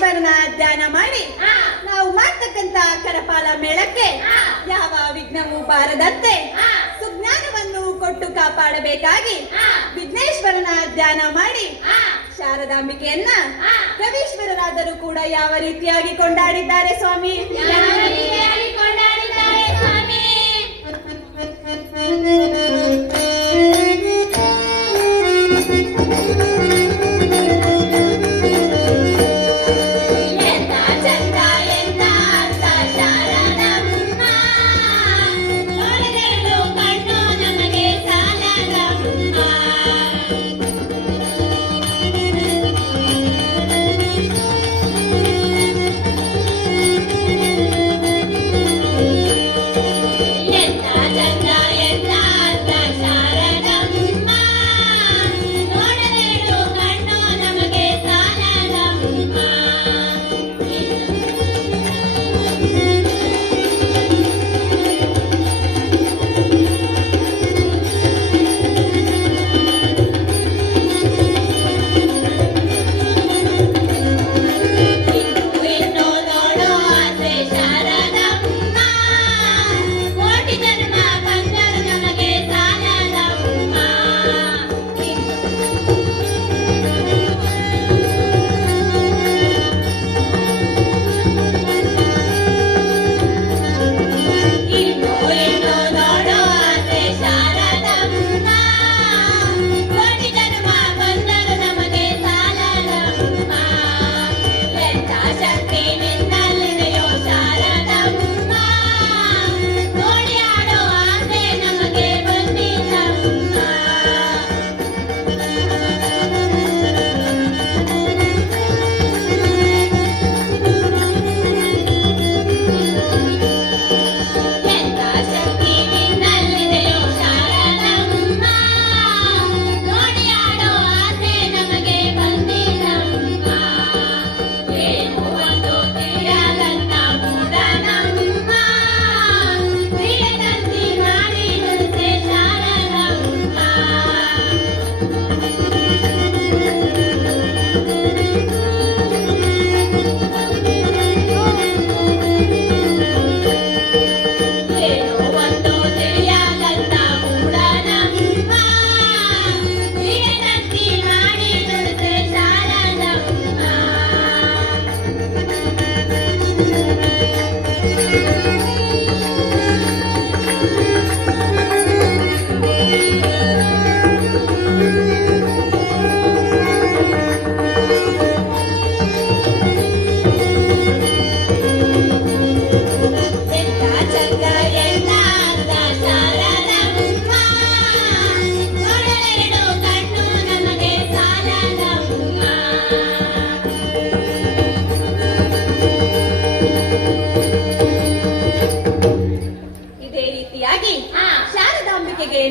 ಈಶ್ವರನ ಧ್ಯಾನ ಮಾಡಿ. ನಾವು ಮಾಡ್ತಕ್ಕಂತ ಕರಪಾಲ ಮೇಳಕ್ಕೆ ಯಾವ ವಿಘ್ನವೂ ಬಾರದಂತೆ ಸುಜ್ಞಾನವನ್ನು ಕೊಟ್ಟು ಕಾಪಾಡಬೇಕಾಗಿ ವಿಘ್ನೇಶ್ವರನ ಧ್ಯಾನ ಮಾಡಿ ಶಾರದಾಂಬಿಕೆಯನ್ನ ಕವೀಶ್ವರರಾದರೂ ಕೂಡ ಯಾವ ರೀತಿಯಾಗಿ ಕೊಂಡಾಡಿದ್ದಾರೆ ಸ್ವಾಮಿ?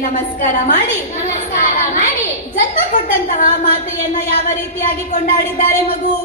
ನಮಸ್ಕಾರ ಮಾಡಿ. ನಮಸ್ಕಾರ ಮಾಡಿ. ಜನ್ಮ ಕೊಟ್ಟಂತಹ ಮಾತೆಯನ್ನ ಯಾವ ರೀತಿಯಾಗಿ ಕೊಂಡಾಡಿದ್ದಾರೆ ಮಗು?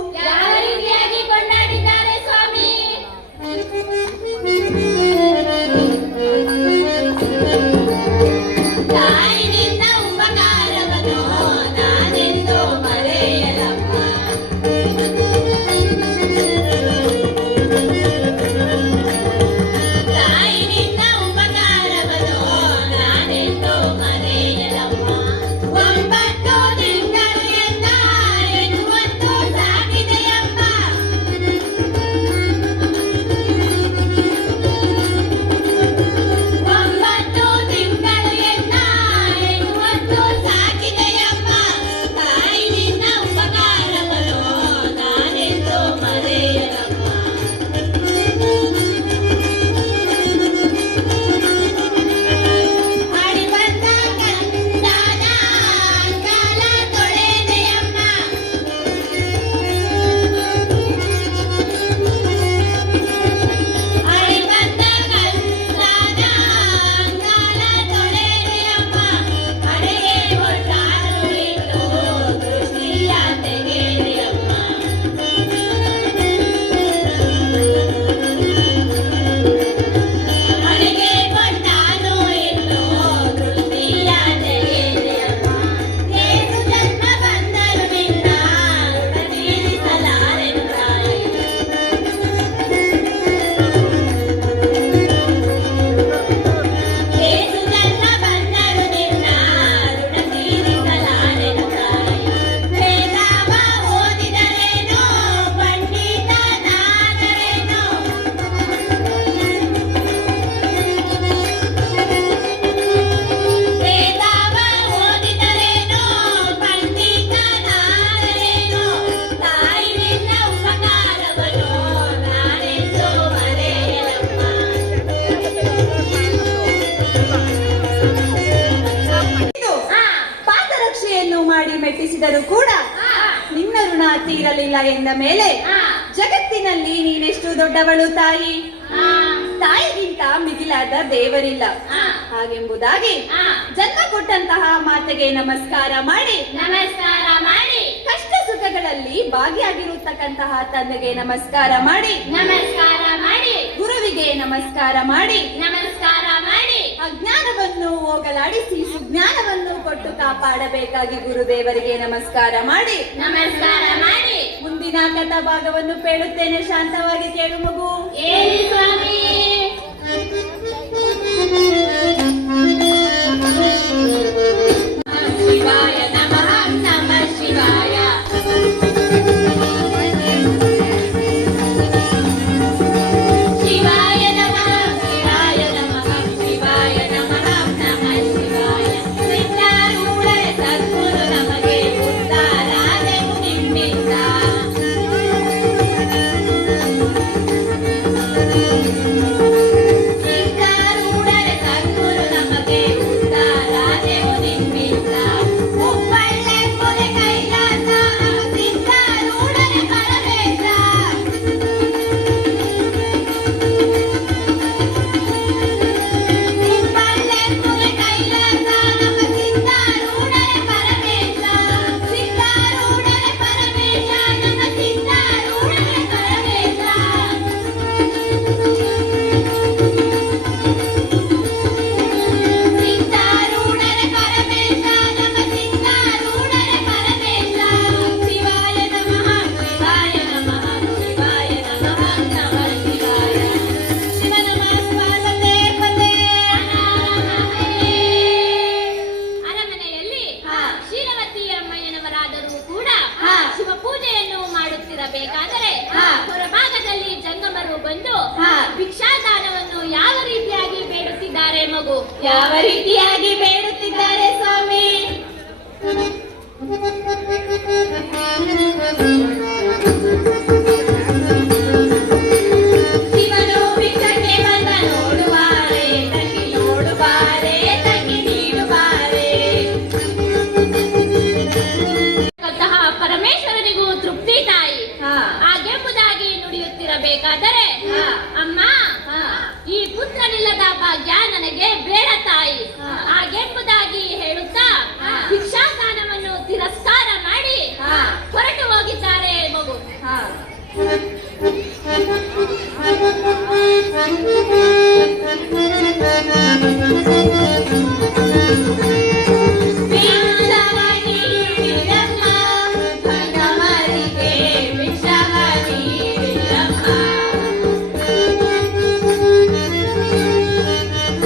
ದೊಡ್ಡವಳು ತಾಯಿ. ತಾಯಿಗಿಂತ ಮಿಗಿಲಾದ ದೇವರಿಲ್ಲ. ಹಾಗೆಂಬುದಾಗಿ ಜನ್ಮ ಕೊಟ್ಟಂತಹ ಮಾತೆಗೆ ನಮಸ್ಕಾರ ಮಾಡಿ. ನಮಸ್ಕಾರ ಮಾಡಿ. ಕಷ್ಟ ಸುಖಗಳಲ್ಲಿ ಭಾಗಿಯಾಗಿರುತ್ತಕ್ಕಂತಹ ತಂದೆಗೆ ನಮಸ್ಕಾರ ಮಾಡಿ. ನಮಸ್ಕಾರ ಮಾಡಿ. ಗುರುವಿಗೆ ನಮಸ್ಕಾರ ಮಾಡಿ. ನಮಸ್ಕಾರ ಮಾಡಿ. ಅಜ್ಞಾನವನ್ನು ಹೋಗಲಾಡಿಸಿ ಸುಜ್ಞಾನವನ್ನು ಕೊಟ್ಟು ಕಾಪಾಡಬೇಕಾಗಿ ಗುರುದೇವರಿಗೆ ನಮಸ್ಕಾರ ಮಾಡಿ. ನಮಸ್ಕಾರ ಮಾಡಿ. ಮುಂದಿನ ಕಥಾ ಭಾಗವನ್ನು ಕೇಳುತ್ತೇನೆ. ಶಾಂತವಾಗಿ ಕೇಳು ಮಗು. ಸ್ವಾಮಿ. ಯಾವ ರೀತಿಯ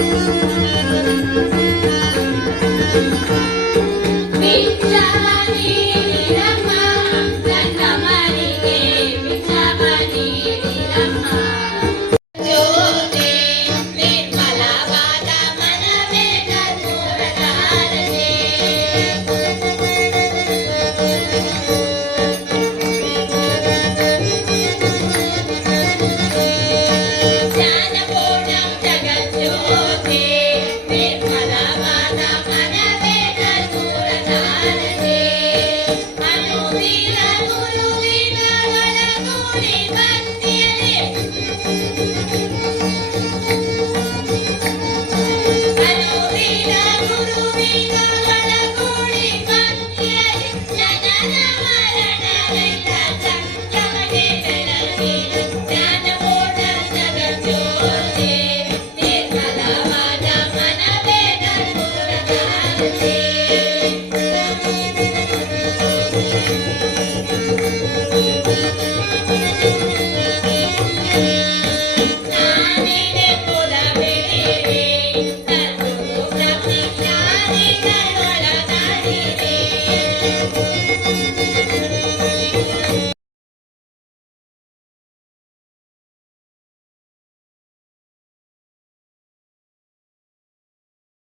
Música